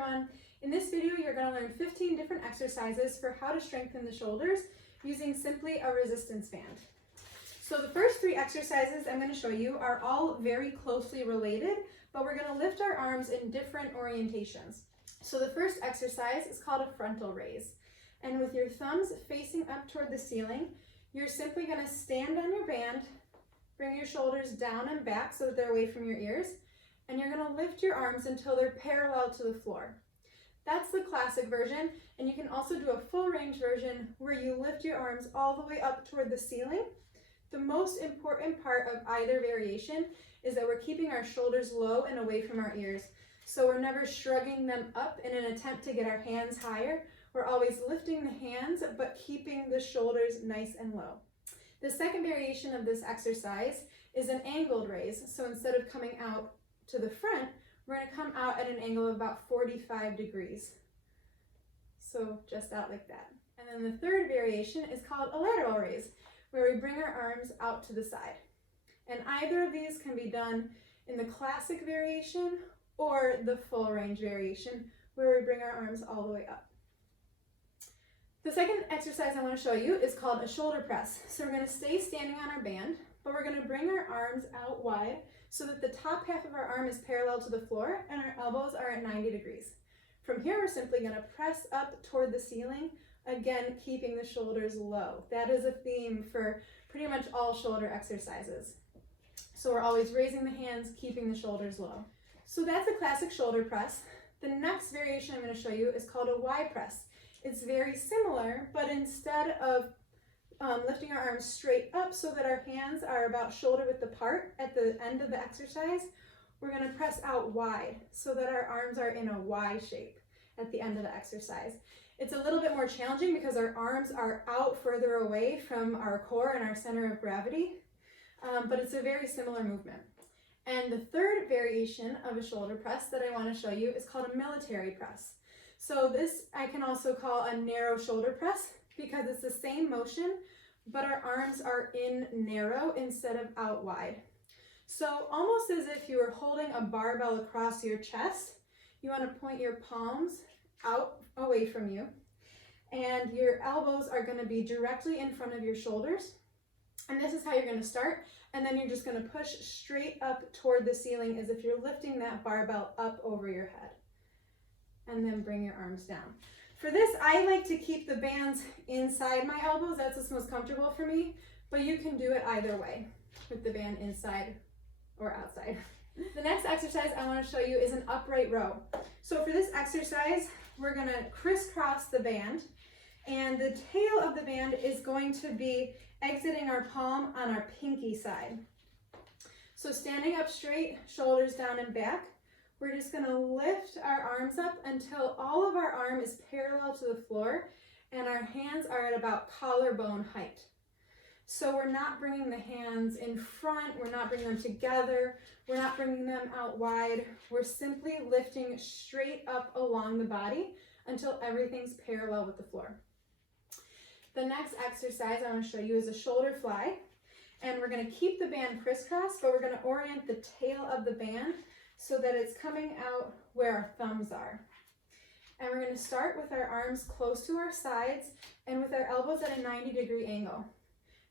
everyone. In this video, you're going to learn 15 different exercises for how to strengthen the shoulders using simply a resistance band. So the first 3 exercises I'm going to show you are all very closely related, but we're going to lift our arms in different orientations. So the first exercise is called a frontal raise. And with your thumbs facing up toward the ceiling, you're simply going to stand on your band, bring your shoulders down and back so that they're away from your ears, and you're going to lift your arms until they're parallel to the floor. That's the classic version, and you can also do a full range version where you lift your arms all the way up toward the ceiling. The most important part of either variation is that we're keeping our shoulders low and away from our ears. So we're never shrugging them up in an attempt to get our hands higher. We're always lifting the hands, but keeping the shoulders nice and low. The second variation of this exercise is an angled raise. So instead of coming out to the front, we're going to come out at an angle of about 45 degrees. So just out like that. And then the third variation is called a lateral raise, where we bring our arms out to the side. And either of these can be done in the classic variation or the full range variation, where we bring our arms all the way up. The second exercise I want to show you is called a shoulder press. So we're going to stay standing on our band, but we're going to bring our arms out wide so that the top half of our arm is parallel to the floor and our elbows are at 90 degrees. From here, we're simply going to press up toward the ceiling, again, keeping the shoulders low. That is a theme for pretty much all shoulder exercises. So we're always raising the hands, keeping the shoulders low. So that's a classic shoulder press. The next variation I'm going to show you is called a Y press. It's very similar, but instead of lifting our arms straight up so that our hands are about shoulder width apart at the end of the exercise, we're going to press out wide so that our arms are in a Y shape at the end of the exercise. It's a little bit more challenging because our arms are out further away from our core and our center of gravity, but it's a very similar movement. And the third variation of a shoulder press that I want to show you is called a military press. So this I can also call a narrow shoulder press because it's the same motion, but our arms are in narrow instead of out wide. So almost as if you were holding a barbell across your chest, you want to point your palms out away from you, and your elbows are going to be directly in front of your shoulders. And this is how you're going to start, and then you're just going to push straight up toward the ceiling as if you're lifting that barbell up over your head. And then bring your arms down. For this, I like to keep the bands inside my elbows. That's what's most comfortable for me, but you can do it either way, with the band inside or outside. The next exercise I want to show you is an upright row. So for this exercise, we're going to crisscross the band, and the tail of the band is going to be exiting our palm on our pinky side. So standing up straight, shoulders down and back, we're just going to lift our arms up until all of our arm is parallel to the floor and our hands are at about collarbone height. So we're not bringing the hands in front, we're not bringing them together, we're not bringing them out wide. We're simply lifting straight up along the body until everything's parallel with the floor. The next exercise I want to show you is a shoulder fly. And we're going to keep the band crisscrossed, but we're going to orient the tail of the band so that it's coming out where our thumbs are. And we're going to start with our arms close to our sides and with our elbows at a 90-degree angle.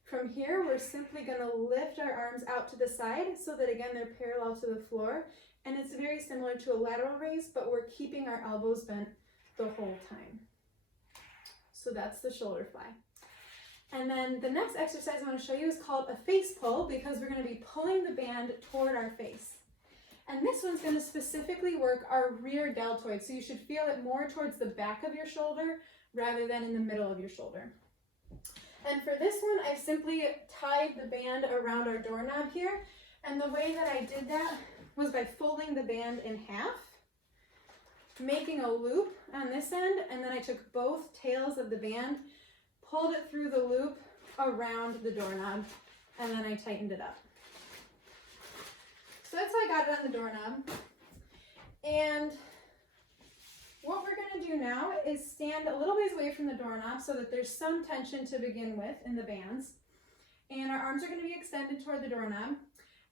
From here, we're simply going to lift our arms out to the side so that, again, they're parallel to the floor. And it's very similar to a lateral raise, but we're keeping our elbows bent the whole time. So that's the shoulder fly. And then the next exercise I want to show you is called a face pull, because we're going to be pulling the band toward our face. And this one's going to specifically work our rear deltoid, so you should feel it more towards the back of your shoulder rather than in the middle of your shoulder. And for this one, I've simply tied the band around our doorknob here, and the way that I did that was by folding the band in half, making a loop on this end, and then I took both tails of the band, pulled it through the loop around the doorknob, and then I tightened it up. So that's how I got it on the doorknob. And what we're going to do now is stand a little ways away from the doorknob so that there's some tension to begin with in the bands. And our arms are going to be extended toward the doorknob.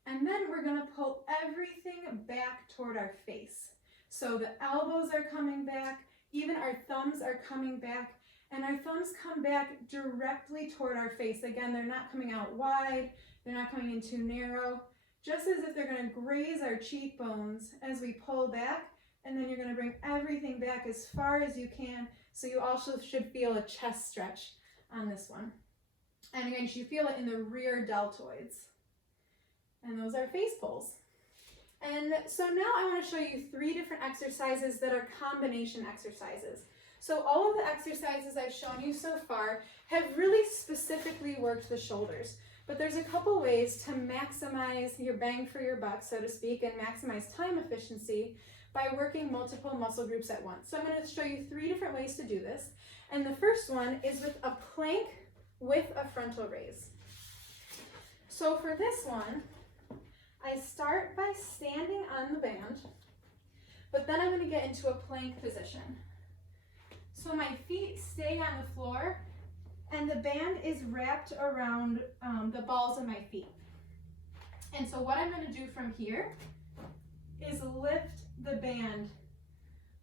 And then we're going to pull everything back toward our face. So the elbows are coming back, even our thumbs are coming back, and our thumbs come back directly toward our face. Again, they're not coming out wide, they're not coming in too narrow, just as if they're going to graze our cheekbones as we pull back, and then you're going to bring everything back as far as you can, so you also should feel a chest stretch on this one. And again, you feel it in the rear deltoids. And those are face pulls. And so now I want to show you 3 different exercises that are combination exercises. So all of the exercises I've shown you so far have really specifically worked the shoulders, but there's a couple ways to maximize your bang for your buck, so to speak, and maximize time efficiency by working multiple muscle groups at once. So I'm going to show you 3 different ways to do this. And the first one is with a plank with a frontal raise. So for this one, I start by standing on the band, but then I'm going to get into a plank position. So my feet stay on the floor and the band is wrapped around the balls of my feet. And so what I'm going to do from here is lift the band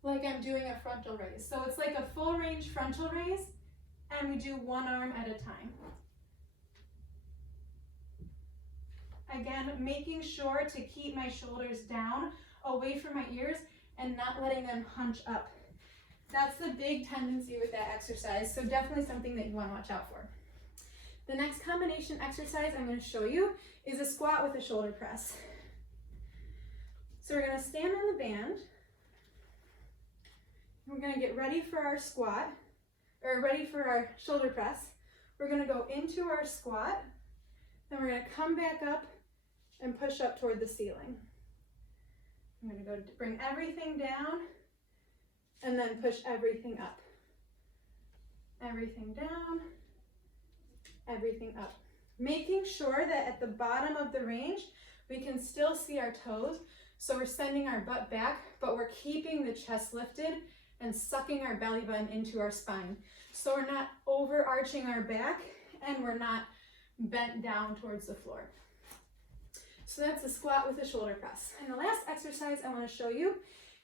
like I'm doing a frontal raise. So it's like a full range frontal raise, and we do one arm at a time. Again, making sure to keep my shoulders down, away from my ears, and not letting them hunch up. That's the big tendency with that exercise, so definitely something that you want to watch out for. The next combination exercise I'm going to show you is a squat with a shoulder press. So we're going to stand on the band. We're going to get ready for our squat, or ready for our shoulder press. We're going to go into our squat, then we're going to come back up and push up toward the ceiling. I'm going to go bring everything down and then push everything up. Everything down, everything up. Making sure that at the bottom of the range, we can still see our toes. So we're sending our butt back, but we're keeping the chest lifted and sucking our belly button into our spine. So we're not overarching our back and we're not bent down towards the floor. So that's a squat with a shoulder press. And the last exercise I want to show you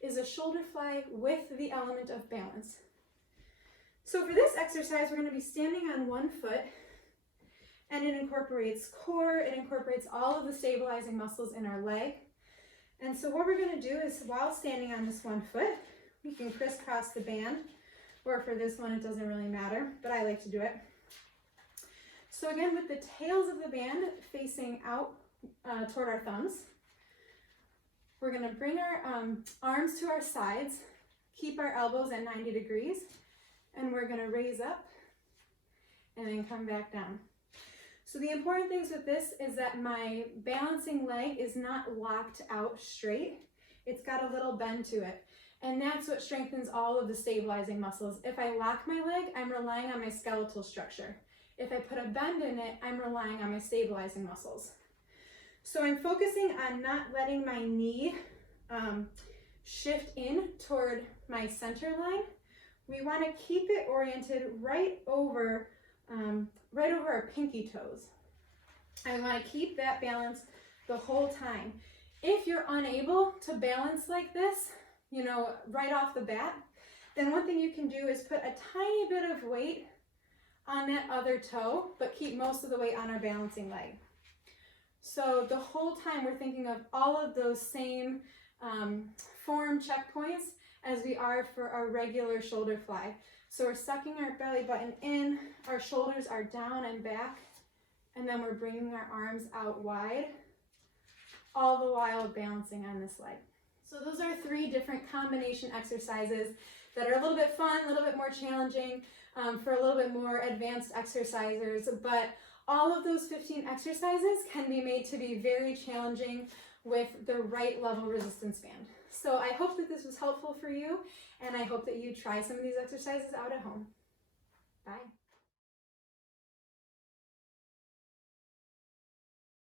is a shoulder fly with the element of balance. So for this exercise, we're going to be standing on one foot, and it incorporates core, it incorporates all of the stabilizing muscles in our leg. And so what we're going to do is, while standing on this one foot, we can crisscross the band, or for this one, it doesn't really matter, but I like to do it. So again, with the tails of the band facing out toward our thumbs, we're going to bring our arms to our sides, keep our elbows at 90 degrees, and we're going to raise up and then come back down. So the important things with this is that my balancing leg is not locked out straight. It's got a little bend to it. And that's what strengthens all of the stabilizing muscles. If I lock my leg, I'm relying on my skeletal structure. If I put a bend in it, I'm relying on my stabilizing muscles. So I'm focusing on not letting my knee shift in toward my center line. We want to keep it oriented right over our pinky toes. I want to keep that balance the whole time. If you're unable to balance like this, right off the bat, then one thing you can do is put a tiny bit of weight on that other toe, but keep most of the weight on our balancing leg. So the whole time we're thinking of all of those same form checkpoints as we are for our regular shoulder fly. So we're sucking our belly button in, our shoulders are down and back, and then we're bringing our arms out wide, all the while balancing on this leg. So those are 3 different combination exercises that are a little bit fun, a little bit more challenging for a little bit more advanced exercisers, but all of those 15 exercises can be made to be very challenging with the right level resistance band. So I hope that this was helpful for you, and I hope that you try some of these exercises out at home. Bye.